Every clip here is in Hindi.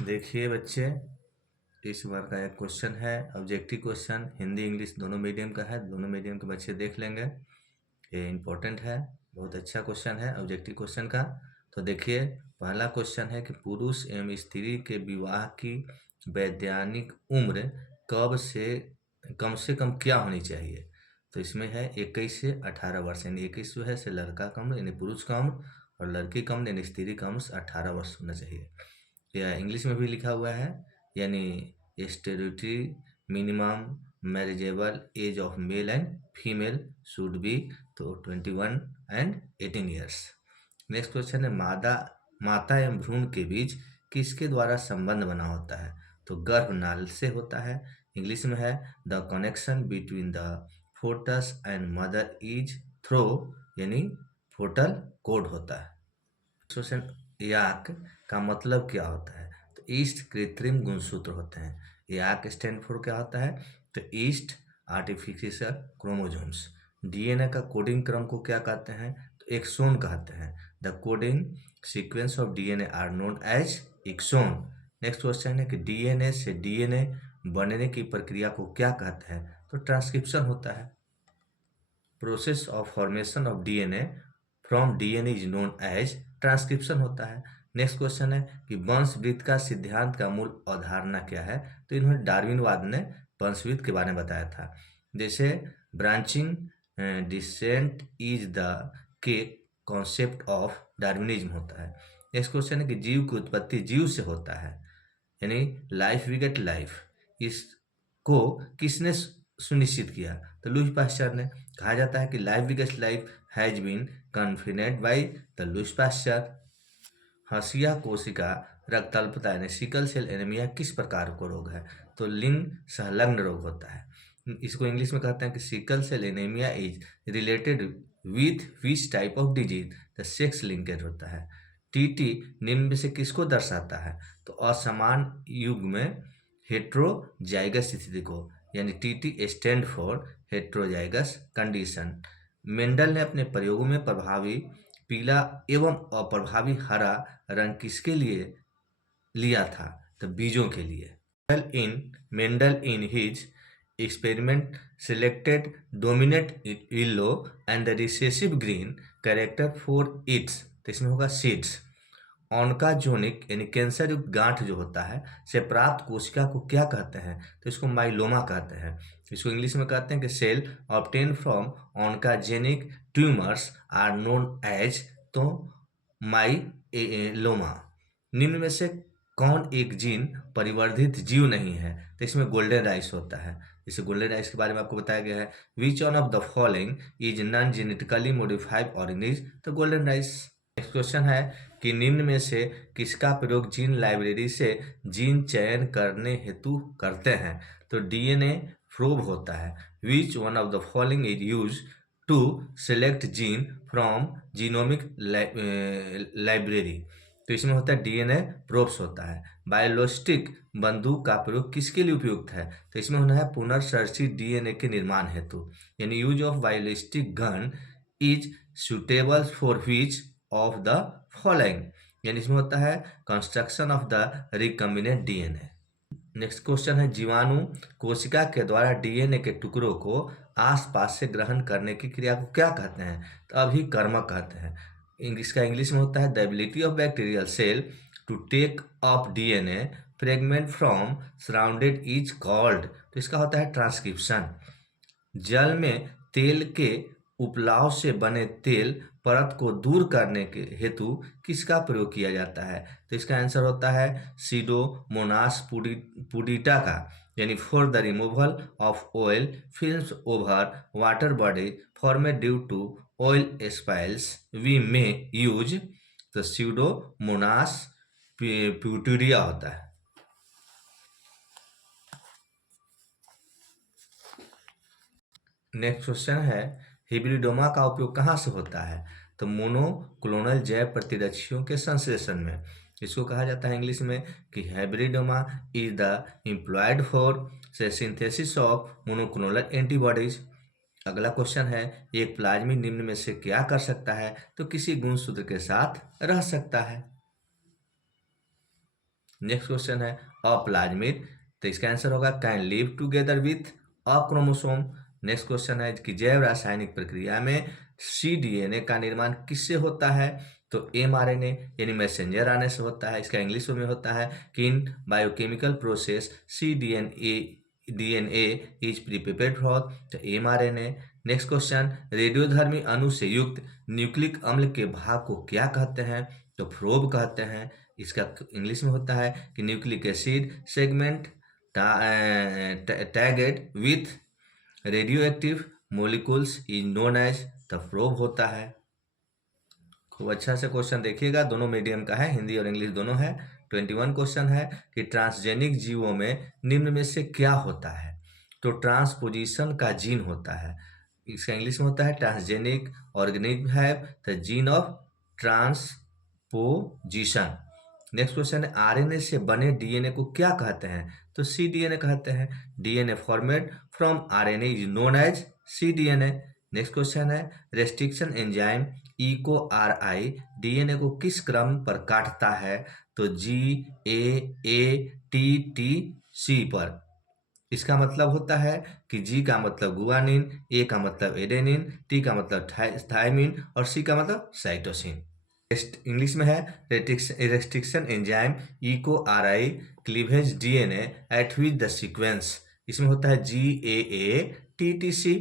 देखिए बच्चे, इस बार का एक क्वेश्चन है ऑब्जेक्टिव क्वेश्चन, हिंदी इंग्लिश दोनों मीडियम का है। दोनों मीडियम के बच्चे देख लेंगे। ये इम्पोर्टेंट है, बहुत अच्छा क्वेश्चन है ऑब्जेक्टिव क्वेश्चन का। तो देखिए, पहला क्वेश्चन है कि पुरुष एवं स्त्री के विवाह की वैधानिक उम्र कम से कम क्या होनी चाहिए। तो इसमें है 21 से 18 वर्ष, यानी 21 जो है से लड़का का उम्र यानी पुरुष का उम्र, और लड़की का उम्र यानी स्त्री का उम्र 18 वर्ष होना चाहिए। या इंग्लिश में भी लिखा हुआ है, यानी statutory minimum marriageable age of male and female should be, तो 21 एंड 18 ईयर्स। नेक्स्ट क्वेश्चन है, माता एवं भ्रूण के बीच किसके द्वारा संबंध बना होता है। तो गर्भनाल से होता है। इंग्लिश में है the connection between the foetus and mother is through, यानी फोटल कोड होता है। क्वेश्चन, याक का मतलब क्या होता है। तो ईस्ट कृत्रिम गुणसूत्र होते हैं। याक स्टैंड फॉर क्या होता है। तो ईस्ट आर्टिफिशियल क्रोमोसोम्स। डीएनए का कोडिंग क्रम को क्या कहते हैं। तो एक्सोन कहते हैं। The coding sequence of DNA are known as exon. Next question है कि डीएनए से डीएनए बनने की प्रक्रिया को क्या कहते हैं। तो ट्रांसक्रिप्शन होता है। Process of formation of DNA from DNA is known as transcription होता है। नेक्स्ट क्वेश्चन है कि वंशवृत्त का सिद्धांत का मूल अवधारणा क्या है। तो इन्होंने डार्विनवाद ने वंशवृत्त के बारे में बताया था। जैसे ब्रांचिंग डिसेंट इज द के कॉन्सेप्ट ऑफ डार्विनिज्म होता है। नेक्स्ट क्वेश्चन है कि जीव की उत्पत्ति जीव से होता है, यानी लाइफ विगेट लाइफ। इसको किसने सुनिश्चित किया। तो लुईस पास्चर ने। कहा जाता है कि life biggest life has been confined by the Louis Pasteur. हंसिया कोशिका रक्तल्पता यानी सिकल सेल एनीमिया किस प्रकार का रोग है। तो लिंग संलग्न रोग होता है। इसको इंग्लिश में कहते हैं कि sickle cell anaemia is related with which type of disease. The sex linkage होता है। टीटी निम्न में से किसको दर्शाता है। तो असमान युग में हेट्रोजाइगस स्थिति को, यानी TT stand for heterozygous condition. Mendel ने अपने प्रयोगों में प्रभावी पीला एवं अप्रभावी हरा रंग किसके लिए लिया था। तो बीजों के लिए। Mendel in his experiment selected dominant yellow and the recessive green character for its, तो इसमें होगा सीड्स। ऑनकाजोनिक यानी कैंसर युक्त गांठ जो होता है से प्राप्त कोशिका को क्या कहते हैं। तो इसको माइलोमा कहते हैं। इसको इंग्लिश में कहते हैं कि cell obtain from oncogenic tumours are known as, तो माइलोमा। निम्न में से कौन एक जीन परिवर्धित जीव नहीं है। तो इसमें गोल्डन राइस होता है। इसे गोल्डन राइस के बारे में आपको बताया गया है। Which one of the following is non genetically modified organism. तो गोल्डन राइस। नेक्स्ट क्वेश्चन है कि निम्न में से किसका प्रयोग जीन लाइब्रेरी से जीन चयन करने हेतु करते हैं। तो डीएनए प्रोब होता है। Which one of the following is use to select gene from genomic library. तो इसमें होता है डीएनए प्रोब्स होता है। बायोलॉजिस्टिक बंदूक का प्रयोग किसके लिए उपयुक्त है। तो इसमें होना है पुनर्संरचित डीएनए के निर्माण हेतु, यानी use of biolistic gun is suitable for which of the following, यानी इसमें होता है construction of the recombinant DNA. Next question है, जीवाणु कोशिका के द्वारा डीएनए के टुकड़ों को आसपास से ग्रहण करने की क्रिया को क्या कहते हैं। तो अभिकर्मक कहते हैं। इसका इंग्लिश में होता है the ability of bacterial cell to take up DNA fragment from surrounded is called, तो इसका होता है ट्रांसक्रिप्शन। जल में तेल के उपलाव से बने तेल परत को दूर करने के हेतु किसका प्रयोग किया जाता है। तो इसका आंसर होता है सीडोमोनास पुडिटा का, यानी for the removal of oil films over water body formed due to oil spills we may use. तो सीडोमोनास प्यूटिरिया होता है। नेक्स्ट क्वेश्चन है, हिब्रिडोमा का उपयोग कहाँ से होता है। तो मोनोक्लोनल जैव प्रतिरक्षियों के संश्लेषण में। इसको कहा जाता है इंग्लिश में कि hybridoma is the employed for synthesis of monoclonal antibodies. अगला क्वेश्चन है, एक प्लाज्मिड निम्न में से क्या कर सकता है। तो किसी गुणसूत्र के साथ रह सकता है। नेक्स्ट क्वेश्चन है अप्लाज्मिड, तो इसका आंसर होगा can live together with a chromosome. Next question है कि जैव रासायनिक प्रक्रिया में cDNA का निर्माण किससे होता है, तो mRNA यानी मैसेंजर आरएनए से होता है। इसका इंग्लिश में होता है कि in biochemical process cDNA is prepared for, तो mRNA। नेक्स्ट क्वेश्चन रेडियोधर्मी अणु से युक्त न्यूक्लिक अम्ल के भाग को क्या कहते हैं, तो प्रोब कहते हैं। इसका इंग्लिश में होता है कि nucleic acid segment tagged with radio active molecules is known as the probe होता है। खूब अच्छा से क्वेश्चन देखिएगा, दोनों मीडियम का है, हिंदी और इंग्लिश दोनों है। 21 क्वेश्चन है कि ट्रांसजेनिक जीवों में निम्न में से क्या होता है, तो ट्रांसपोजिशन का जीन होता है। इसका इंग्लिश में होता है transgenic organism have the gene of transposition. Next question है आरएनए से बने डीएनए को क्या कहते हैं, तो cDNA कहते हैं। DNA formed from RNA is known as cDNA। Next question है रेस्ट्रिक्शन एंजाइम EcoRI डीएनए को किस क्रम पर काटता है, तो GAATTC पर। इसका मतलब होता है कि G का मतलब गुआनिन, A का मतलब एडेनिन, T का मतलब थायमिन और C का मतलब साइटोसिन। इंग्लिश में है restriction enzyme EcoRI cleavage DNA at which the sequence, इसमें होता है GAATTC।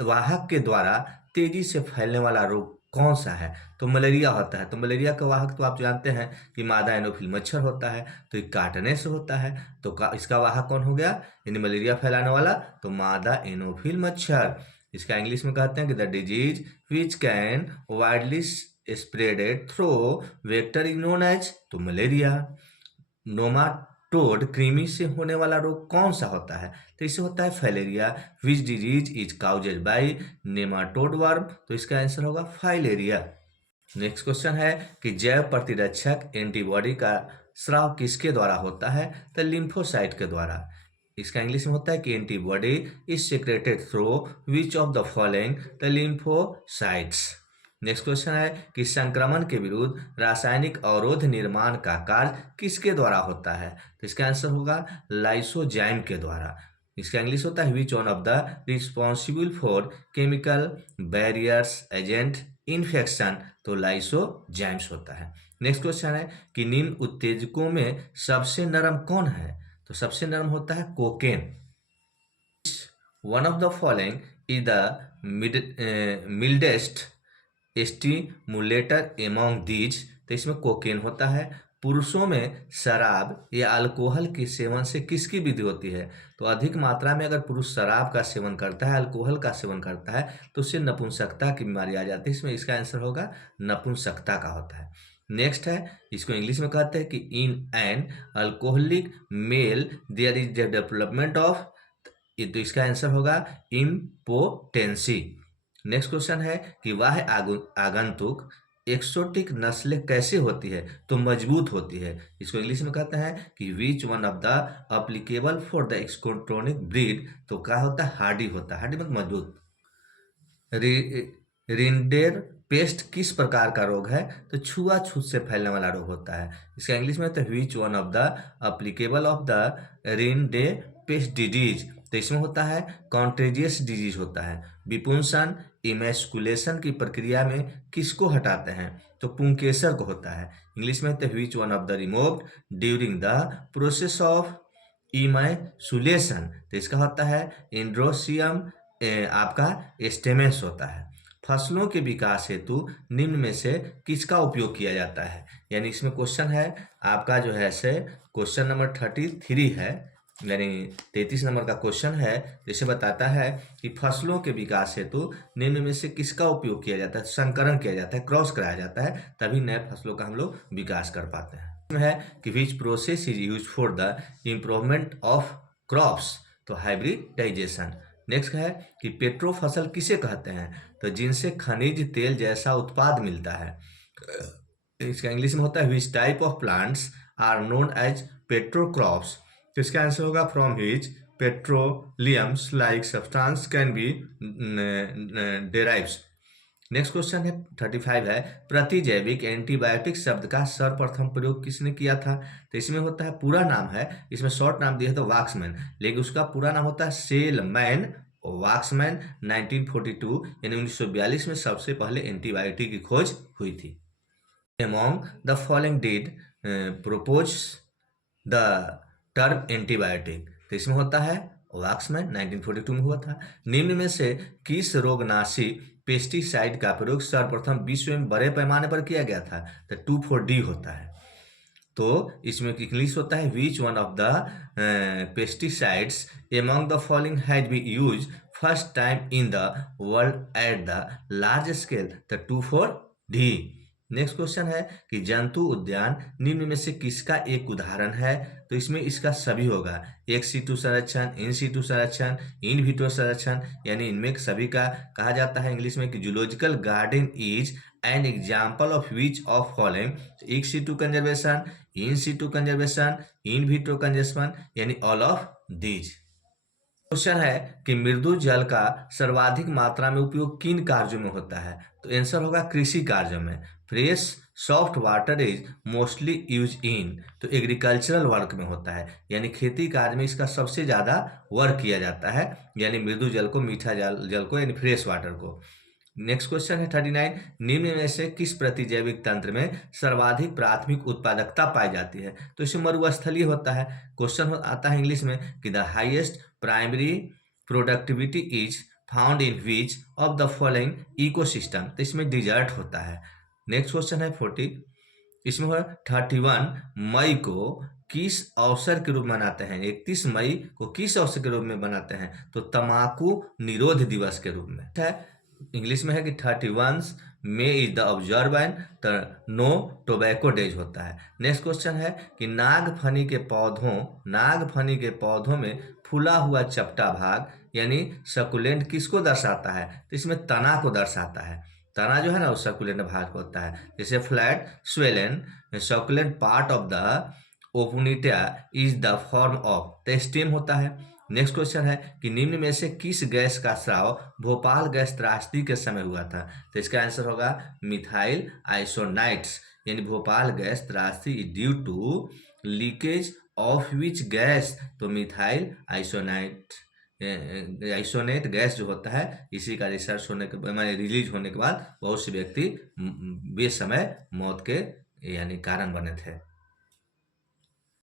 वाहक के द्वारा तेजी से फैलने वाला रोग कौन सा है, तो मलेरिया होता है। तो मलेरिया का वाहक तो आप जानते हैं कि मादा एनोफिल मच्छर होता है, तो ये काटने से होता है। तो इसका वाहक कौन हो गया, यानी मलेरिया फैलाने वाला, तो मादा एनोफिल मच्छर। इसका इंग्लिश में कहते हैं कि the disease which can widely spreaded through vector is known as, तो मलेरिया। नोमाटोड कृमि से होने वाला रोग कौन सा होता है, तो इससे होता है filaria. Which disease is caused by nematode worm, तो इसका आंसर होगा फाइलेरिया। नेक्स्ट क्वेश्चन है कि जैव प्रतिरक्षक एंटीबॉडी का स्राव किसके द्वारा होता है, तो लिम्फोसाइट के द्वारा। इसका इंग्लिश में होता है कि antibody is secreted through which of the following, the lymphocytes. Next question है कि संक्रमण के विरुद्ध रासायनिक अवरोध निर्माण का कार्य किसके द्वारा होता है, तो इसका आंसर होगा लाइसोजाइम के द्वारा। इसका इंग्लिश होता है which one of the responsible for chemical barriers agent infection, तो लाइसोजाइम्स होता है। नेक्स्ट क्वेश्चन है कि निम्न उत्तेजकों में सबसे नरम कौन है, तो सबसे नरम होता है cocaine. One of the following is the mildest stimulator among these, तो इसमें कोकेन होता है। पुरुषों में शराब या अल्कोहल के सेवन से किसकी वृद्धि होती है, तो अधिक मात्रा में अगर पुरुष शराब का सेवन करता है, अल्कोहल का सेवन करता है, तो उससे नपुंसकता की बीमारी आ जाती है। इसमें इसका आंसर होगा नपुंसकता का होता है। नेक्स्ट है, इसको इंग्लिश में कहते हैं कि in an alcoholic male there is the development of, तो इसका आंसर होगा इम्पोटेंसी। नेक्स्ट क्वेश्चन है कि वह आगंतुक एक्सोटिक नस्लें कैसे होती है, तो मजबूत होती है। इसको इंग्लिश में कहते हैं कि which one of the applicable for the एक्सोट्रोनिक ब्रीड, तो क्या होता है हार्डी होता है, हार्डी मतलब मजबूत। रिंडेर पेस्ट किस प्रकार का रोग है, तो छुआछूत से फैलने वाला रोग होता है। इसका इंग्लिश में तो which one of the applicable of the rinderpest disease, तो इसमें होता है कॉन्टेजियस डिजीज होता है। विपुंसन इमेस्कुलेशन की प्रक्रिया में किसको हटाते हैं, तो पुंकेसर को होता है। इंग्लिश में तो which one of the removed during the process of emasculation, तो इसका होता है इंड्रोसियम आपका स्टेमेंस होता है। फसलों के विकास हेतु निम्न में से किसका उपयोग किया जाता है, यानी इसमें क्वेश्चन है आपका जो है से क्वेश्चन नंबर 33 है, यानी 33 नंबर का क्वेश्चन है, जिसे बताता है कि फसलों के विकास हेतु निम्न में से किसका उपयोग किया जाता है, संकरण किया जाता है, क्रॉस कराया जाता है, तभी नए फसलों का हम लोग विकास कर पाते हैं। है कि which process is use for the improvement of crops, तो हाइब्रिडाइजेशन। नेक्स्ट है कि पेट्रो फसल किसे कहते हैं, तो जिनसे खनिज तेल जैसा उत्पाद मिलता है। इसका इंग्लिश में होता है which type of plants are known as petrocrops, तो इसका आंसर होगा from which petroleums like substance can be derives. Next question है 35 है, प्रतिजैविक एंटीबायोटिक शब्द का सर्वप्रथम प्रयोग किसने किया था? तो इसमें होता है पूरा नाम है, इसमें शॉर्ट नाम दिया है तो वाक्समैन, लेकिन उसका पूरा नाम होता है सेलमैन वाक्समैन। 1942 यानी 1942 में सबसे पहले एंटीबायोटिक की खोज हुई थी। Among the following did propose the term antibiotic, तो इसमें होता है वाक्समैन, 1942 में हुआ था। निम्न में से किस रोगनाशी पेस्टिसाइड का प्रयोग सर्वप्रथम विश्व में बड़े पैमाने पर किया गया था? तो 2,4-D होता है। तो इसमें इंग्लिश होता है which one of the pesticides among the following has been use first time in the world at the large scale? तो 2,4-D। नेक्स्ट क्वेश्चन है कि जंतु उद्यान निम्न में से किसका एक उदाहरण है? तो इसमें इसका सभी होगा, एक्स सीटू संरक्षण, इन सीटू संरक्षण, इन विट्रो संरक्षण, यानी इनमें सभी का कहा जाता है इंग्लिश में कि zoological garden is an example of which of following? Ex situ conservation, in situ conservation, in vitro conservation, यानी ऑल ऑफ दीज। क्वेश्चन है कि मृदु जल का सर्वाधिक मात्रा में उपयोग किन कार्यों में होता है? तो आंसर होगा कृषि कार्यों में। Fresh soft water is mostly use in, तो एग्रीकल्चरल वर्क में होता है, यानी खेती कार्य में इसका सबसे ज़्यादा वर्क किया जाता है, यानी मृदु जल को, मीठा जल को, यानी फ्रेश वाटर को। नेक्स्ट क्वेश्चन है 39, निम्न में से किस प्रतिजैविक तंत्र में सर्वाधिक प्राथमिक उत्पादकता पाई जाती है? तो इसमें मरुस्थलीय होता है। क्वेश्चन आता है इंग्लिश में कि the highest primary productivity is found in which of the following ecosystem? तो इसमें डिजर्ट होता है। नेक्स्ट क्वेश्चन है 40, इसमें है 31 मई को किस अवसर के रूप में मनाते हैं? 31 मई को किस अवसर के रूप में मनाते हैं? तो तंबाकू निरोध दिवस के रूप में है। इंग्लिश में है कि 31 May is the observe and no tobacco days होता है। नेक्स्ट क्वेश्चन है कि नागफनी के पौधों में फूला हुआ चपटा भाग यानी सकुलेंट किसको दर्शाता है? तो इसमें तना को दर्शाता है। तना जो है ना वो सकुलेंट भाग होता है, जैसे flat swollen succulent part of the opuntia is the form of, तो स्टेम होता है। नेक्स्ट क्वेश्चन है कि निम्न में से किस गैस का स्राव भोपाल गैस त्रासदी के समय हुआ था? तो इसका आंसर होगा मिथाइल आइसोनाइट्स, यानी भोपाल गैस त्रासदी due to leakage of which gas? तो मिथाइल आइसोनेट गैस जो होता है, इसी का रिसर्च होने के माने रिलीज होने के बाद बहुत से व्यक्ति बेसमय मौत के यानी कारण बने थे।